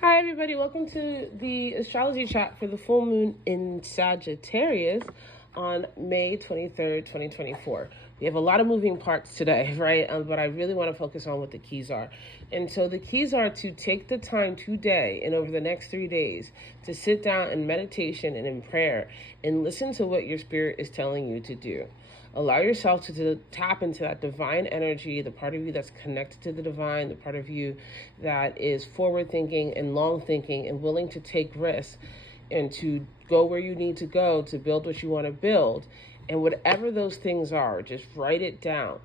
Hi everybody, welcome to the astrology chat for the full moon in Sagittarius on May 23rd, 2024. We have a lot of moving parts today, right? But I really want to focus on what the keys are. And so the keys are to take the time today and over the next 3 days to sit down in meditation and in prayer and listen to what your spirit is telling you to do. Allow yourself to tap into that divine energy, the part of you that's connected to the divine, the part of you that is forward thinking and long thinking and willing to take risks and to go where you need to go to build what you want to build. And whatever those things are, just write it down.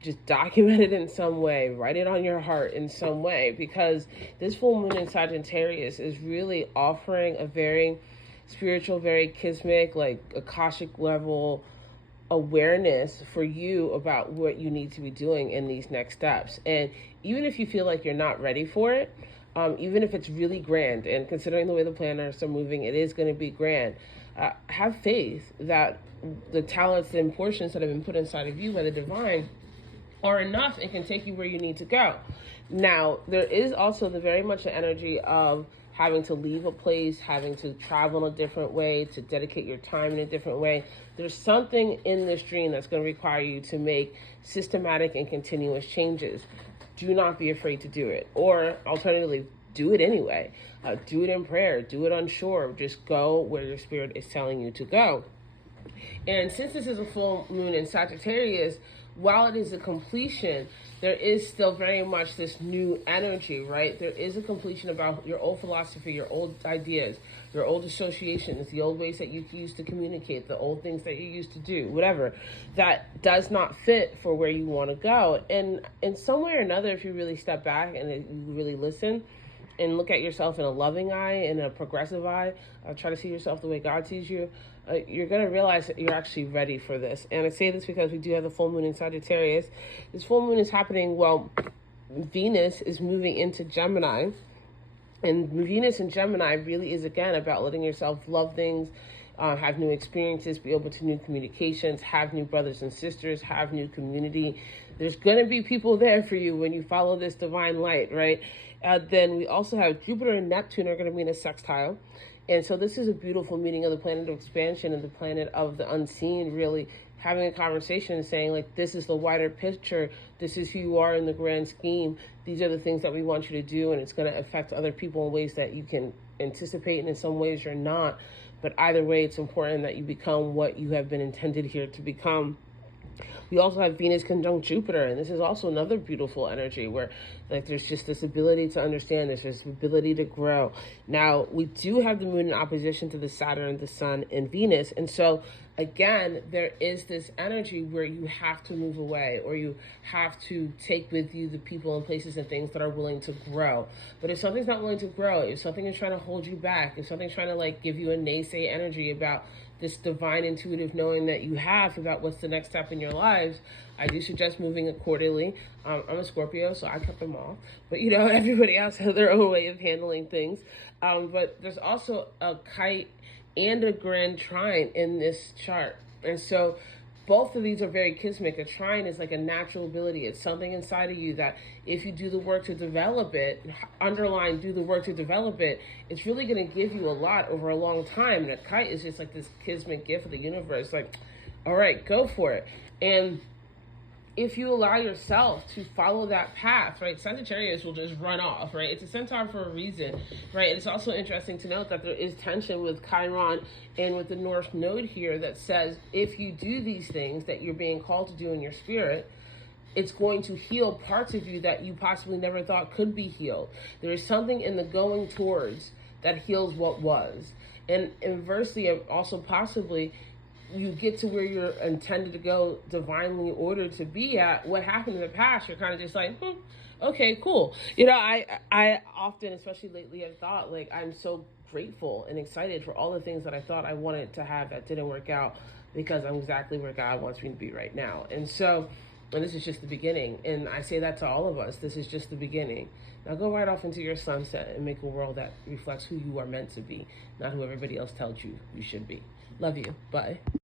Just document it in some way, write it on your heart in some way, because this full moon in Sagittarius is really offering a very spiritual, very kismic, like Akashic level awareness for you about what you need to be doing in these next steps. And even if you feel like you're not ready for it, even if it's really grand, and considering the way the planets are moving, it is going to be grand. Have faith that the talents and portions that have been put inside of you by the divine are enough and can take you where you need to go. Now, there is also the very much the energy of having to leave a place, having to travel in a different way, to dedicate your time in a different way. There's something in this dream that's going to require you to make systematic and continuous changes. Do not be afraid to do it. Or alternatively, do it anyway. Do it in prayer. Do it unsure. Just go where your spirit is telling you to go. And since this is a full moon in Sagittarius, while it is a completion, there is still very much this new energy, right? There is a completion about your old philosophy, your old ideas, your old associations, the old ways that you used to communicate, the old things that you used to do, whatever, that does not fit for where you want to go. And in some way or another, if you really step back and you really listen, and look at yourself in a loving eye, in a progressive eye, try to see yourself the way God sees you, you're going to realize that you're actually ready for this. And I say this because we do have the full moon in Sagittarius. This full moon is happening while Venus is moving into Gemini. And Venus in Gemini really is, again, about letting yourself love things, have new experiences, be open to new communications, have new brothers and sisters, have new community. There's going to be people there for you when you follow this divine light, right? Then we also have Jupiter and Neptune are going to be in a sextile. And so this is a beautiful meeting of the planet of expansion and the planet of the unseen, really having a conversation and saying, like, this is the wider picture. This is who you are in the grand scheme. These are the things that we want you to do, and it's going to affect other people in ways that you can anticipate, and in some ways you're not. But either way, it's important that you become what you have been intended here to become. We also have Venus conjunct Jupiter, and this is also another beautiful energy where, like, there's just this ability to understand, there's this ability to grow. Now, we do have the moon in opposition to the Saturn, the sun, and Venus, and so again, there is this energy where you have to move away, or you have to take with you the people and places and things that are willing to grow. But if something's not willing to grow, if something is trying to hold you back, if something's trying to, like, give you a naysay energy about this divine intuitive knowing that you have about what's the next step in your lives, I do suggest moving accordingly. I'm a Scorpio, so I cut them off. But, you know, everybody else has their own way of handling things. But there's also a kite and a grand trine in this chart. And so both of these are very kismic. A trine is like a natural ability. It's something inside of you that if you do the work to develop it, underline do the work to develop it, it's really going to give you a lot over a long time. And a kite is just like this kismic gift of the universe. Like, all right, go for it. And if you allow yourself to follow that path, right, Sagittarius will just run off, right? It's a centaur for a reason, right? It's also interesting to note that there is tension with Chiron and with the North Node here that says if you do these things that you're being called to do in your spirit, it's going to heal parts of you that you possibly never thought could be healed. There is something in the going towards that heals what was. And inversely, also possibly, you get to where you're intended to go, divinely ordered to be at. What happened in the past, you're kind of just like, okay, cool. You know, I often, especially lately, have thought, like, I'm so grateful and excited for all the things that I thought I wanted to have that didn't work out, because I'm exactly where God wants me to be right now. And so, and this is just the beginning. And I say that to all of us. This is just the beginning. Now go right off into your sunset and make a world that reflects who you are meant to be, not who everybody else tells you you should be. Love you. Bye.